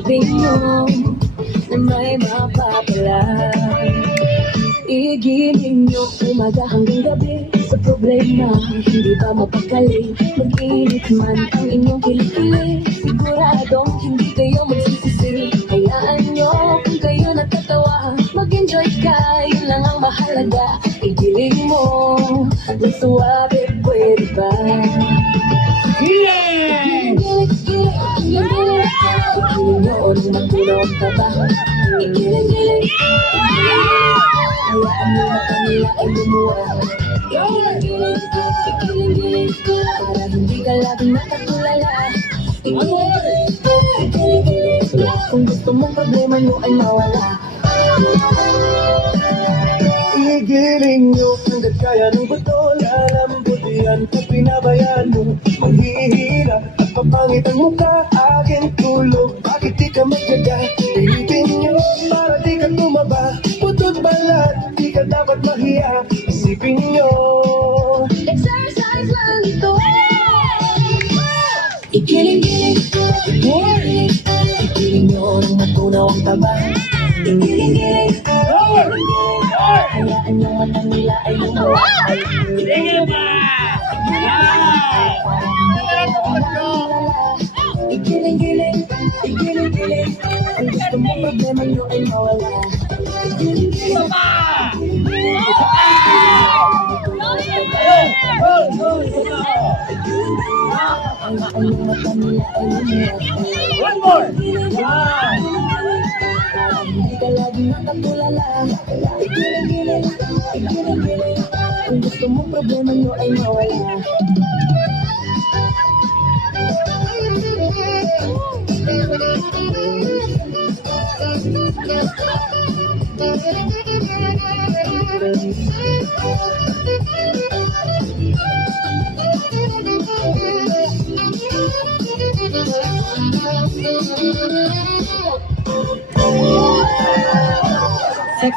Isipin nyo na may mapapala. Igiling nyo umaga hanggang gabi sa problema. Hindi ba mapakali? Mag-init man ang inyong kilikili. Siguradong hindi kayo magsisisi. Hayaan nyo kung kayo natatawa. Mag-enjoy ka, yun lang ang mahalaga. Igiling mo ng suwabe, pwede ba? Yeah! Igiling nyo o nung magtunaw ang taba. Igiling. Hayaan nyo na kanila ay lumuha. Igiling. Para hindi ka laging nakatulala. Igiling. Kung gusto mong problema nyo ay mawala. Igiling nyo hanggat kaya ng buto. Lalambutihan at pinabayaan mo. Manghihirap at papangit ang mukha. Aking tulog, bakit di ka magyaga? Pilipin nyo para di ka tumaba. Putot balat, di ka dapat mahiya. Isipin nyo Exercise lang ito. Igiling. Igiling nyo nung matunaw ang taba. Igiling. Hayaan nyo mata nila ay lumuha. Sige ba? Igiling. Kung gusto mo problema nyo ay mawala. Isa pa! Hayaan nyo mata nila ay lumuha. One more! Hindi ka lagi nakatulala. Igiling. Kung gusto mo problema nyo ay mawala. Sex